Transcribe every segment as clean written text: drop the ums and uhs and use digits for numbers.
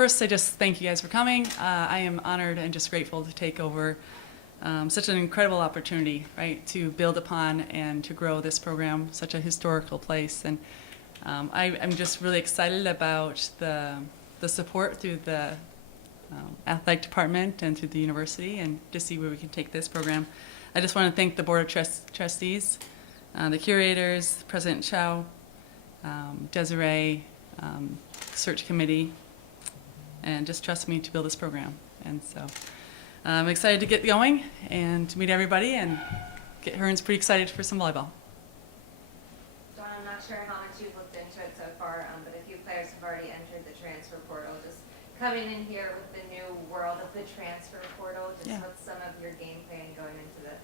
First, I just thank you guys for coming. I am honored and just grateful to take over such an incredible opportunity, right, to build upon and to grow this program, such a historical place. And I'm just really excited about the support through the athletic department and through the university, and to see where we can take this program. I just want to thank the Board of Trustees, the curators, President Chow, Desiree, search committee, and just trust me to build this program. And so I'm excited to get going and to meet everybody and get Hearns pretty excited for some volleyball. Dawn, I'm not sure how much you've looked into it so far, but a few players have already entered the transfer portal. Just coming in here with the new world of the transfer portal, just what's some of your game plan going into this?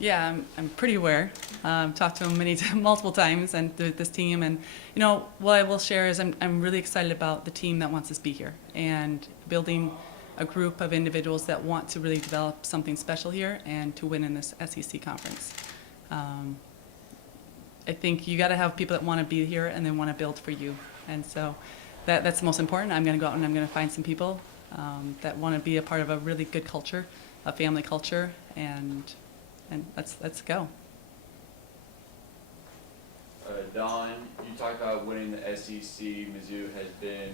Yeah, I'm pretty aware. Talked to them multiple times, and this team. And you know, what I will share is I'm really excited about the team that wants us to be here and building a group of individuals that want to really develop something special here and to win in this SEC conference. I think you got to have people that want to be here and they want to build for you, and so that's the most important. I'm going to go out and I'm going to find some people that want to be a part of a really good culture, a family culture, and let's go. Dawn, you talked about winning the SEC. Mizzou has been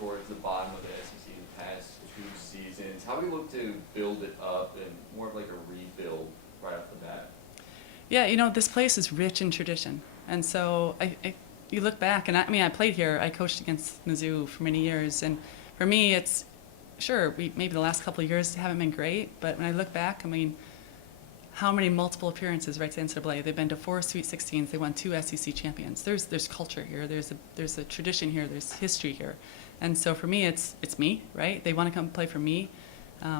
towards the bottom of the SEC in the past 2 seasons. How do we look to build it up and more of like a rebuild right off the bat? Yeah, you know, this place is rich in tradition. And so you look back, and I played here. I coached against Mizzou for many years. And for me, it's, sure, maybe the last couple of years haven't been great. But when I look back, I mean, how many multiple appearances right to NCAA? They've been to 4 Sweet 16s. They won 2 SEC champions. There's culture here. There's a tradition here. There's history here. And so for me, it's me, right? They want to come play for me.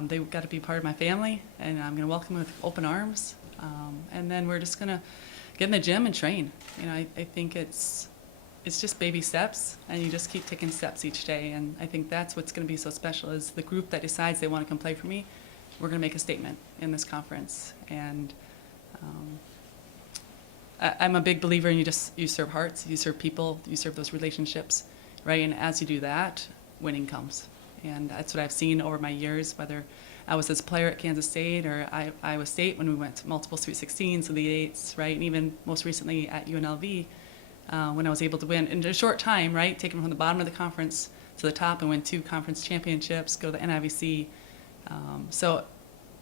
They've got to be part of my family, and I'm going to welcome them with open arms. And then we're just going to get in the gym and train. You know, I think it's just baby steps, and you just keep taking steps each day. And I think that's what's going to be so special is the group that decides they want to come play for me. We're going to make a statement in this conference, and I'm a big believer in you serve hearts, you serve people, you serve those relationships, right? And as you do that, winning comes, and that's what I've seen over my years. Whether I was as a player at Kansas State or Iowa State when we went to multiple Sweet 16s, Elite 8s, right? And even most recently at UNLV when I was able to win in a short time, right? Taking from the bottom of the conference to the top and win 2 conference championships, go to the NIVC. So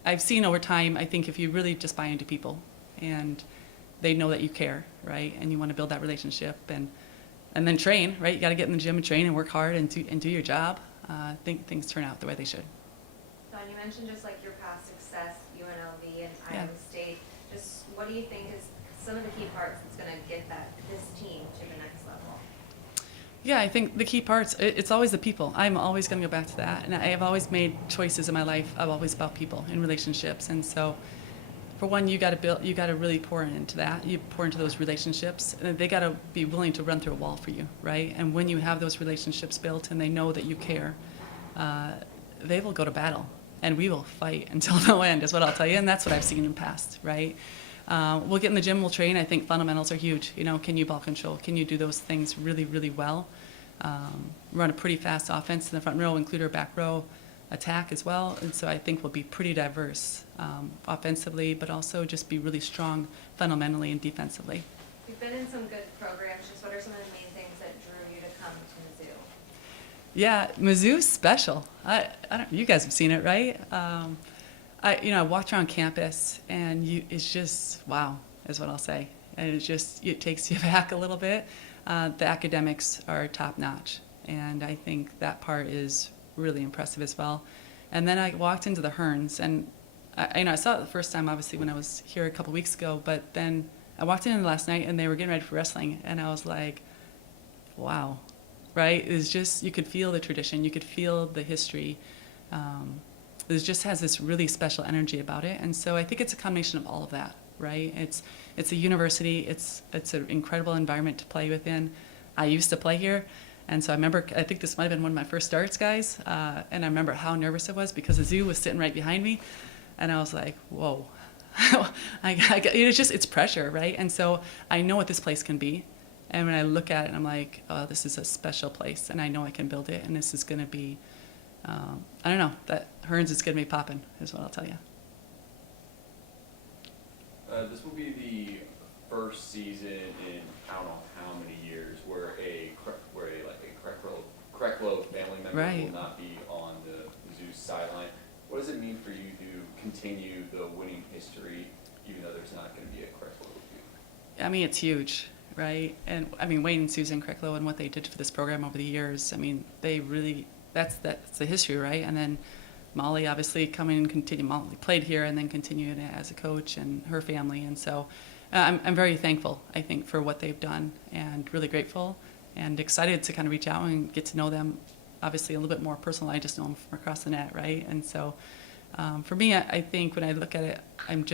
I've seen over time, I think if you really just buy into people and they know that you care, right, and you want to build that relationship and then train, right, you got to get in the gym and train and work hard and do your job, I think things turn out the way they should. Dawn, you mentioned just like your past success, UNLV and Iowa State. Just what do you think is some of the key parts that's going to get this team to the next level? Yeah, I think the key parts, it's always the people. I'm always going to go back to that. And I have always made choices in my life of always about people and relationships. And so, for one, you got to really pour into that. You pour into those relationships. And they got to be willing to run through a wall for you, right? And when you have those relationships built and they know that you care, they will go to battle. And we will fight until no end, is what I'll tell you. And that's what I've seen in the past, right? We'll get in the gym, we'll train. I think fundamentals are huge. You know, can you ball control? Can you do those things really, really well? Run a pretty fast offense in the front row, include our back row attack as well. And so I think we'll be pretty diverse offensively, but also just be really strong fundamentally and defensively. You've been in some good programs. Just what are some of the main things that drew you to come to Mizzou? Yeah, Mizzou's special. I don't. You guys have seen it, right? I walked around campus, and it's just wow, is what I'll say. And it takes you back a little bit. The academics are top notch, and I think that part is really impressive as well. And then I walked into the Hearns, and I saw it the first time, obviously, when I was here a couple weeks ago. But then I walked in last night, and they were getting ready for wrestling, and I was like, wow, right? It was just, you could feel the tradition, you could feel the history. It just has this really special energy about it, and so I think it's a combination of all of that, right? It's a university. It's an incredible environment to play within. I used to play here, and so I think this might have been one of my first starts, guys, and I remember how nervous I was because the zoo was sitting right behind me, and I was like, whoa. It's pressure, right? And so I know what this place can be, and when I look at it, I'm like, oh, this is a special place, and I know I can build it, and this is going to be I don't know, that Hearns is going to be popping, is what I'll tell you. This will be the first season in I don't know how many years where a Krecklow family member Right. will not be on the Mizzou sideline. What does it mean for you to continue the winning history, even though there's not going to be a Krecklow with you? I mean, it's huge, right? And I mean, Wayne and Susan Krecklow and what they did for this program over the years, I mean, they really, that's the history, right? And then Molly obviously coming and continue, Molly played here and then continued as a coach and her family. And so I'm very thankful, I think, for what they've done and really grateful and excited to kind of reach out and get to know them, obviously a little bit more personal. I just know them from across the net, right? And so for me, I think when I look at it, I'm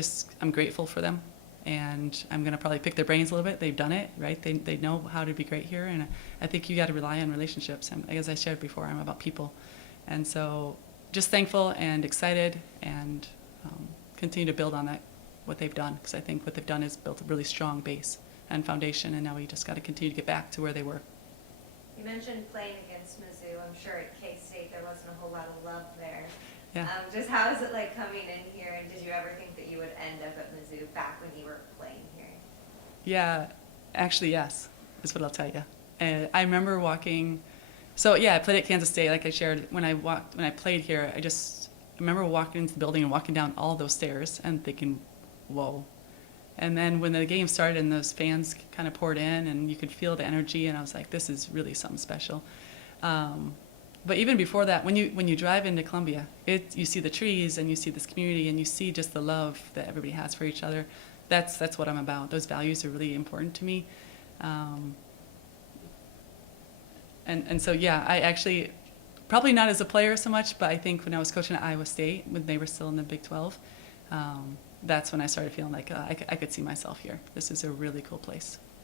grateful for them. And I'm going to probably pick their brains a little bit. They've done it, right? They know how to be great here. And I think you got to rely on relationships. And as I shared before, I'm about people. And so just thankful and excited and continue to build on that, what they've done. Because I think what they've done is built a really strong base and foundation. And now we just got to continue to get back to where they were. You mentioned playing against Mizzou. I'm sure at K-State there wasn't a whole lot of love there. Yeah. Just how is it like coming in here, and did you ever think that you would end up at Mizzou back when you were playing here? Yeah, actually, yes, is what I'll tell you. And I remember walking. So yeah, I played at Kansas State, like I shared. When I played here, I remember walking into the building and walking down all those stairs and thinking, whoa. And then when the game started and those fans kind of poured in and you could feel the energy, and I was like, this is really something special. But even before that, when you drive into Columbia, you see the trees and you see this community and you see just the love that everybody has for each other. That's what I'm about. Those values are really important to me. And so, yeah, I actually, probably not as a player so much, but I think when I was coaching at Iowa State, when they were still in the Big 12, that's when I started feeling like I could see myself here. This is a really cool place.